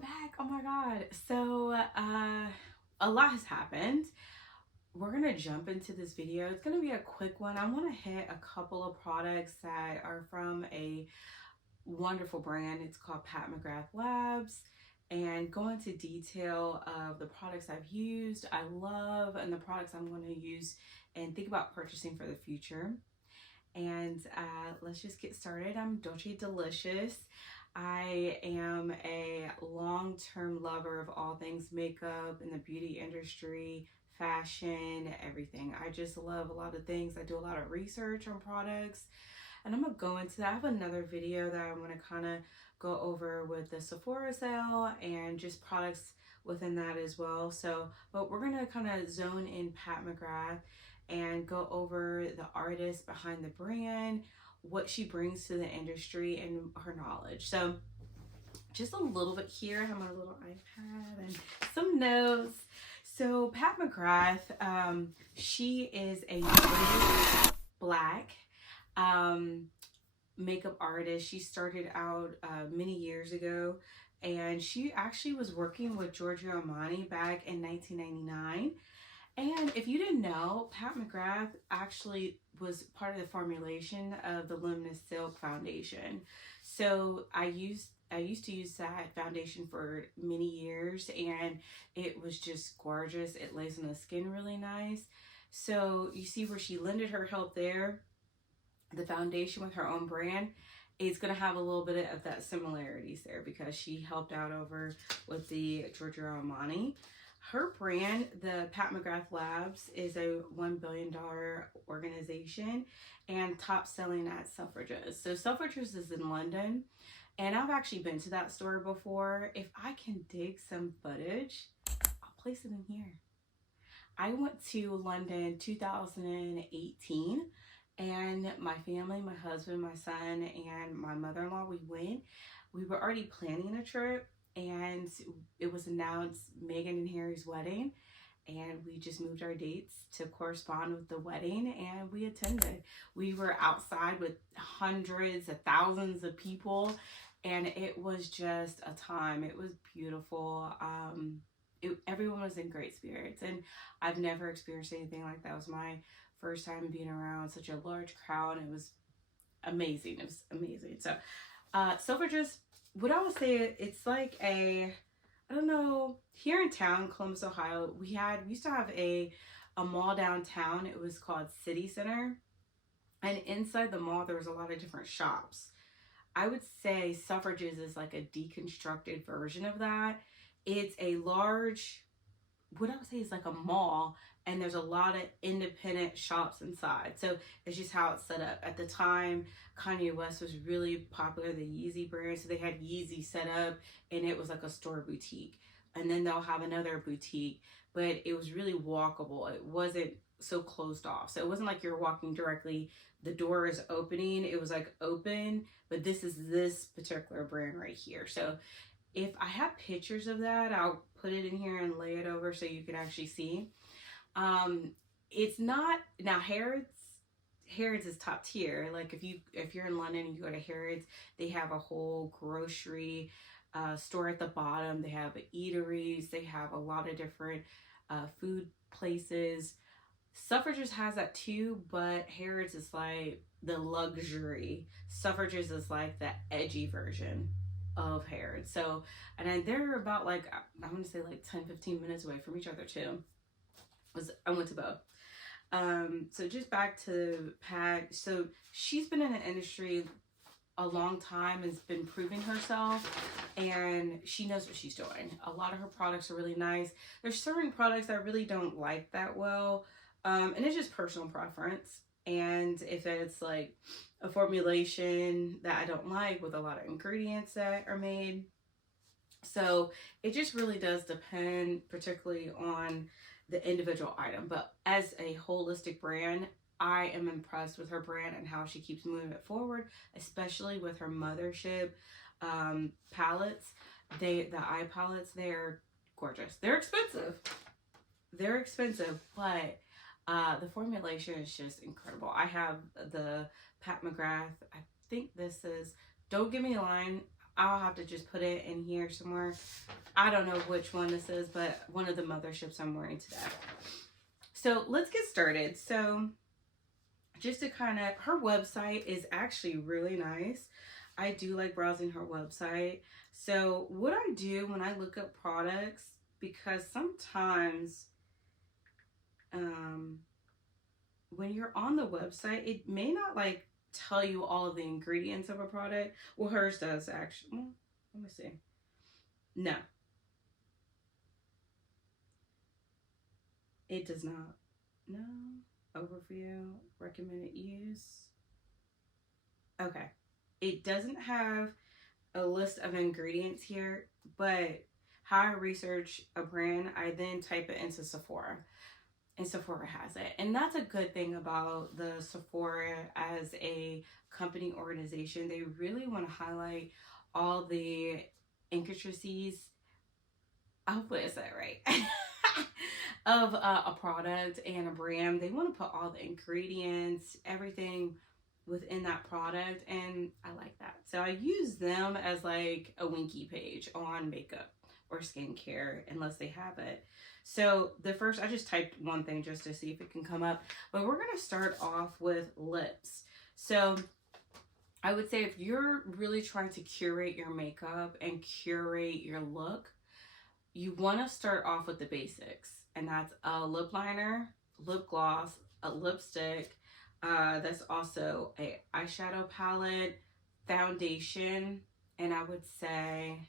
back. Oh my God. So, a lot has happened. We're gonna jump into this video. It's gonna be a quick one. I want to hit a couple of products that are from a wonderful brand. It's called PAT McGRATH Labs, and go into detail of the products I've used, I love, and the products I'm going to use and think about purchasing for the future. And let's just get started. I'm Dolce Delicious. I am a long-term lover of all things makeup in the beauty industry, fashion, everything. I just love a lot of things. I do a lot of research on products, and I'm gonna go into that. I have another video that I'm gonna kind of go over with the Sephora sale and just products within that as well. So, but we're gonna kind of zone in PAT McGrath and go over the artist behind the brand, what she brings to the industry, and her knowledge. So just a little bit here. I have my little iPad and some notes. So PAT McGrath, she is a black makeup artist. She started out many years ago, and she actually was working with Giorgio Armani back in 1999. And if you didn't know, PAT McGrath actually was part of the formulation of the Luminous Silk foundation. So I used to use that foundation for many years, and it was just gorgeous. It lays on the skin really nice. So you see where she lended her help there. The foundation with her own brand is going to have a little bit of that similarities there because she helped out over with the Giorgio Armani. Her brand, the PAT McGRATH Labs, is a $1 billion organization and top selling at Selfridges. So Selfridges is in London, and I've actually been to that store before. If I can dig some footage, I'll place it in here. I went to London 2018, and my family, my husband, my son, and my mother-in-law, we went. We were already planning a trip, and it was announced Meghan and Harry's wedding, and we just moved our dates to correspond with the wedding, and we attended. We were outside with hundreds of thousands of people, and it was just a time. It was beautiful. Everyone was in great spirits, and I've never experienced anything like that. It was my first time being around such a large crowd. It was amazing. It was amazing. So Selfridges, what I would say, it's like I don't know, here in town, Columbus, Ohio, we used to have a mall downtown. It was called City Center, and inside the mall there was a lot of different shops. I would say Selfridges is like a deconstructed version of that. It's a large, what I would say is like a mall, and there's a lot of independent shops inside. So it's just how it's set up. At the time, Kanye West was really popular, the Yeezy brand. So they had Yeezy set up, and it was like a store boutique. And then they'll have another boutique, but it was really walkable. It wasn't so closed off. So it wasn't like you're walking directly, the door is opening. It was like open, but this is this particular brand right here. So if I have pictures of that, I'll put it in here and lay it over so you can actually see. It's not, now Harrods is top tier. Like if you're in London and you go to Harrods, they have a whole grocery store at the bottom. They have eateries. They have a lot of different food places. Selfridges has that too, but Harrods is like the luxury. Selfridges is like the edgy version of Harrods. So, and then they're about like, I'm gonna say like 10-15 minutes away from each other too. I went to both. So just back to Pat. So she's been in the industry a long time and has been proving herself, and she knows what she's doing. A lot of her products are really nice. There's certain products I really don't like that well, and it's just personal preference. And if it's like a formulation that I don't like with a lot of ingredients that are made. So it just really does depend particularly on the individual item. But as a holistic brand, I am impressed with her brand and how she keeps moving it forward, especially with her Mothership palettes. The eye palettes, they're gorgeous. They're expensive. But the formulation is just incredible. I have the PAT McGrath. I think this is, don't give me a line, I'll have to just put it in here somewhere. I don't know which one this is, but one of the Motherships I'm wearing today. So let's get started. So just to kind of, her website is actually really nice. I do like browsing her website. So what I do when I look up products, because sometimes when you're on the website, it may not like tell you all of the ingredients of a product. Well, hers does actually. Well, let me see. No, it does not. No. Overview, recommended use. Okay. It doesn't have a list of ingredients here, but how I research a brand, I then type it into Sephora, and Sephora has it. And that's a good thing about the Sephora as a company organization. They really want to highlight all the intricacies, hopefully I said it right, of a product and a brand. They want to put all the ingredients, everything within that product, and I like that. So I use them as like a Winky page on makeup or skincare, unless they have it. So the first, I just typed one thing just to see if it can come up, but we're going to start off with lips. So I would say if you're really trying to curate your makeup and curate your look, you want to start off with the basics, and that's a lip liner, lip gloss, a lipstick, that's also a eyeshadow palette, foundation, and I would say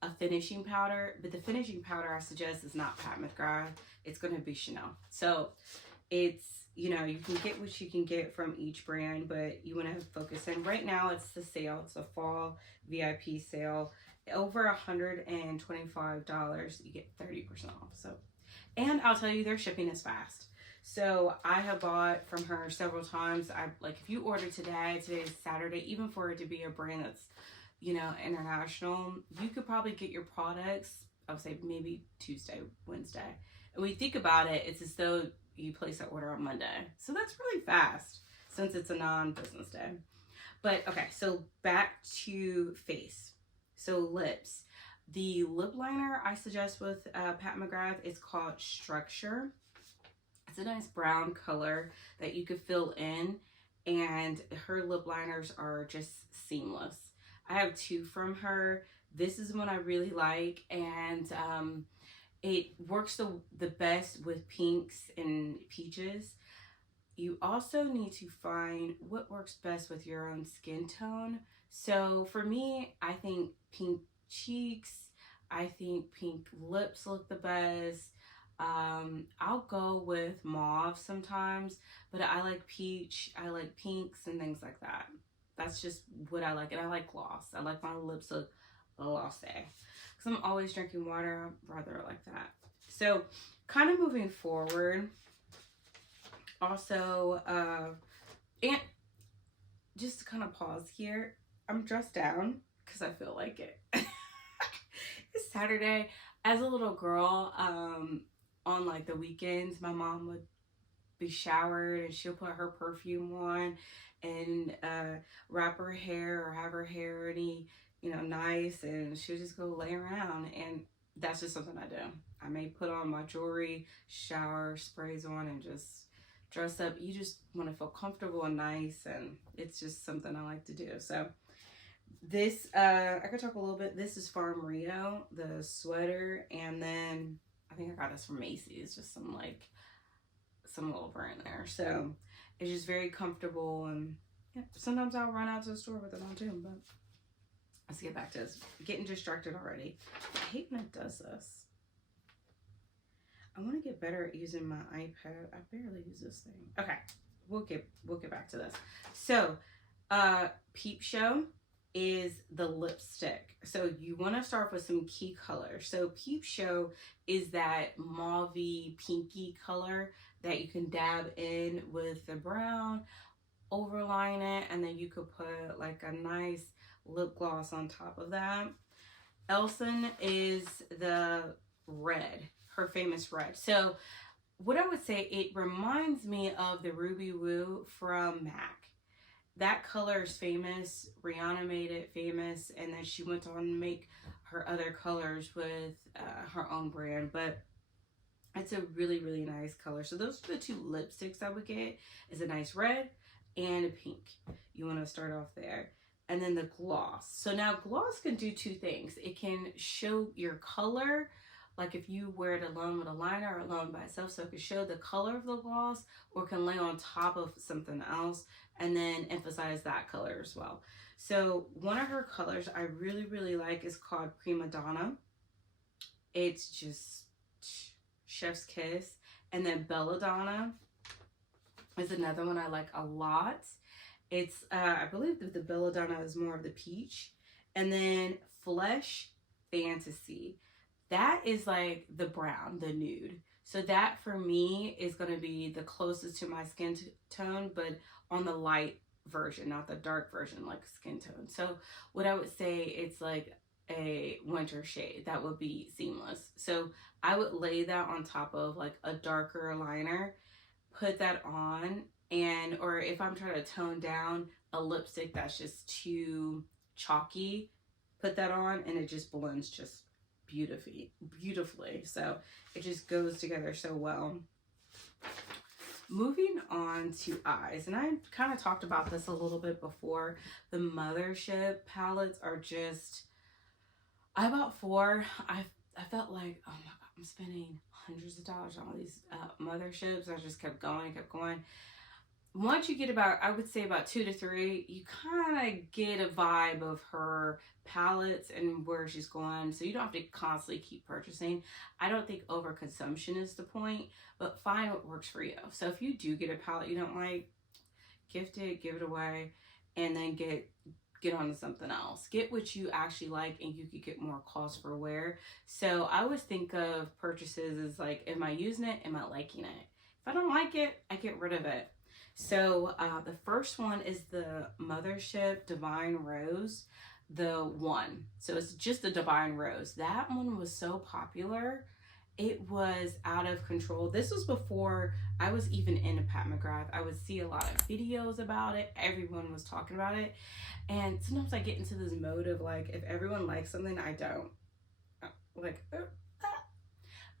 a finishing powder. But the finishing powder I suggest is not Pat McGrath. It's going to be Chanel. So it's, you know, you can get what you can get from each brand, but you want to focus in. Right now it's the sale. It's a fall VIP sale. Over $125, you get 30% off. So, and I'll tell you, their shipping is fast. So I have bought from her several times. I like, if you order today's Saturday, even for it to be a brand that's, you know, international, you could probably get your products, I would say maybe Tuesday, Wednesday. And when you think about it, it's as though you place that order on Monday. So that's really fast since it's a non-business day. But okay, so back to face. So lips. The lip liner I suggest with Pat McGrath is called Structure. It's a nice brown color that you could fill in, and her lip liners are just seamless. I have two from her. This is one I really like, and it works the best with pinks and peaches. You also need to find what works best with your own skin tone. So for me, I think pink cheeks, I think pink lips look the best. I'll go with mauve sometimes, but I like peach, I like pinks and things like that. That's just what I like. And I like gloss. I like my lips look glossy. Because I'm always drinking water, I'd rather like that. So kind of moving forward, also, and just to kind of pause here, I'm dressed down because I feel like it. It's Saturday. As a little girl, on like the weekends, my mom would be showered and she'll put her perfume on and wrap her hair or have her hair ready, you know, nice, and she'll just go lay around, and that's just something I do. I may put on my jewelry, shower, sprays on, and just dress up. You just want to feel comfortable and nice, and it's just something I like to do. So this, I could talk a little bit. This is Farm Rio, the sweater, and then I think I got this from Macy's, just some little brand there. So it's just very comfortable, and yeah, sometimes I'll run out to the store with it on too, but let's get back to this. Getting distracted already. I hate when it does this. I want to get better at using my iPad. I barely use this thing. Okay, we'll get back to this. So, Peep Show is the lipstick. So you want to start with some key colors. So Peep Show is that mauvey, pinky color that you can dab in with the brown, overline it, and then you could put like a nice lip gloss on top of that. Elson is the red, her famous red. So what I would say, it reminds me of the Ruby Woo from MAC. that color is famous. Rihanna made it famous, and then she went on to make her other colors with her own brand. But it's a really, really nice color. So those are the two lipsticks I would get, is a nice red and a pink. You want to start off there. And then the gloss. So now gloss can do two things. It can show your color, like if you wear it alone with a liner or alone by itself, so it can show the color of the gloss, or it can lay on top of something else and then emphasize that color as well. So one of her colors I really, really like is called Prima Donna. It's just chef's kiss. And then Belladonna is another one I like a lot. It's I believe that the Belladonna is more of the peach. And then Flesh Fantasy, that is like the brown, the nude. So that for me is going to be the closest to my skin tone, but on the light version, not the dark version like skin tone. So what I would say, it's like a winter shade that would be seamless. So I would lay that on top of like a darker liner, put that on, and or if I'm trying to tone down a lipstick that's just too chalky, put that on and it just blends just beautifully. So it just goes together so well. Moving on to eyes, and I kind of talked about this a little bit before. The Mothership palettes are just, I bought 4. I felt like, oh my god, I'm spending hundreds of dollars on all these Motherships. I just kept going. Once you get about, I would say about 2 to 3, you kind of get a vibe of her palettes and where she's going. So you don't have to constantly keep purchasing. I don't think overconsumption is the point, but find what works for you. So if you do get a palette you don't like, gift it, give it away, and then get on to something else. Get what you actually like, and you could get more cost per wear. So I always think of purchases as like, am I using it? Am I liking it? If I don't like it, I get rid of it. So the first one is the Mothership Divine Rose, the one. So it's just the Divine Rose. That one was so popular. It was out of control. This was before I was even into Pat McGrath. I would see a lot of videos about it. Everyone was talking about it. And sometimes I get into this mode of like, if everyone likes something, I don't. Like,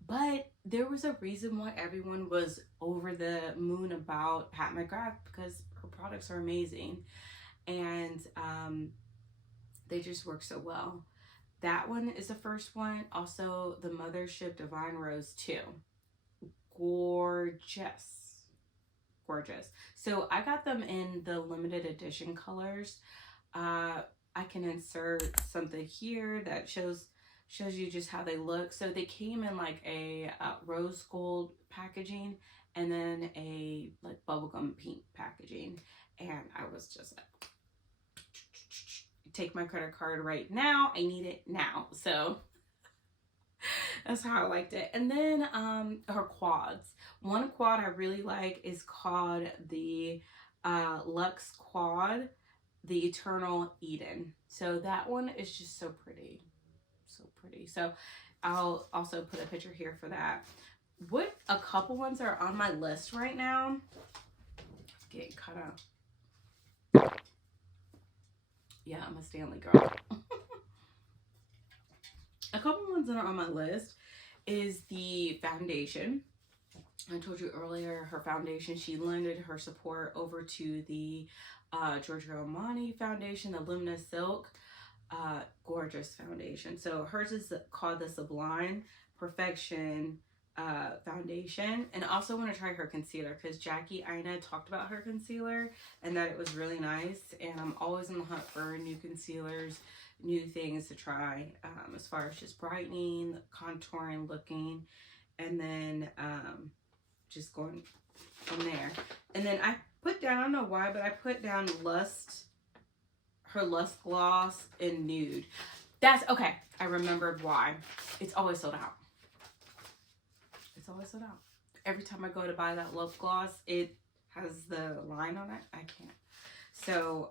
but there was a reason why everyone was over the moon about Pat McGrath, because her products are amazing. And they just work so well. That one is the first one. Also, the Mothership Divine Rose 2. Gorgeous. So I got them in the limited edition colors. I can insert something here that shows you just how they look. So they came in like a rose gold packaging, and then a like bubblegum pink packaging. And I was just like, take my credit card right now. I need it now. So that's how I liked it. And then her quads. One quad I really like is called the Luxe Quad, the Eternal Eden. So that one is just so pretty. So I'll also put a picture here for that. What a couple ones are on my list right now. Getting cut out. Yeah, I'm a Stanley girl. A couple ones that are on my list is the foundation. I told you earlier, her foundation, she lended her support over to the Giorgio Armani foundation, the Luminous Silk. Gorgeous foundation. So hers is called the Sublime Perfection foundation. And I also want to try her concealer, because Jackie Aina talked about her concealer and that it was really nice. And I'm always on the hunt for new concealers, new things to try, as far as just brightening, contouring, looking, and then just going from there. And then I put down, I don't know why, but I put down her Lust Gloss in Nude. That's okay. I remembered why. It's always sold out. Every time I go to buy that lip gloss, it has the line on it. I can't. So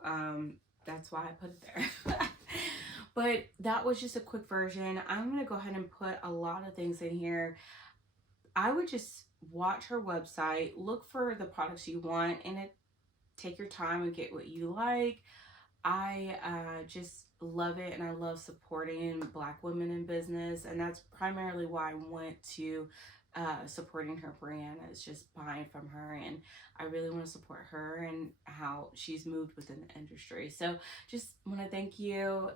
that's why I put it there. But that was just a quick version. I'm going to go ahead and put a lot of things in here. I would just watch her website, look for the products you want, and take your time and get what you like. I just love it, and I love supporting Black women in business, and that's primarily why I went to supporting her brand. It's just buying from her, and I really want to support her and how she's moved within the industry. So just want to thank you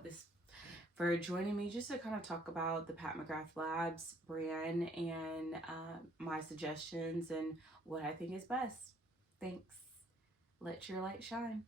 for joining me just to kind of talk about the Pat McGrath Labs brand and my suggestions and what I think is best. Thanks. Let your light shine.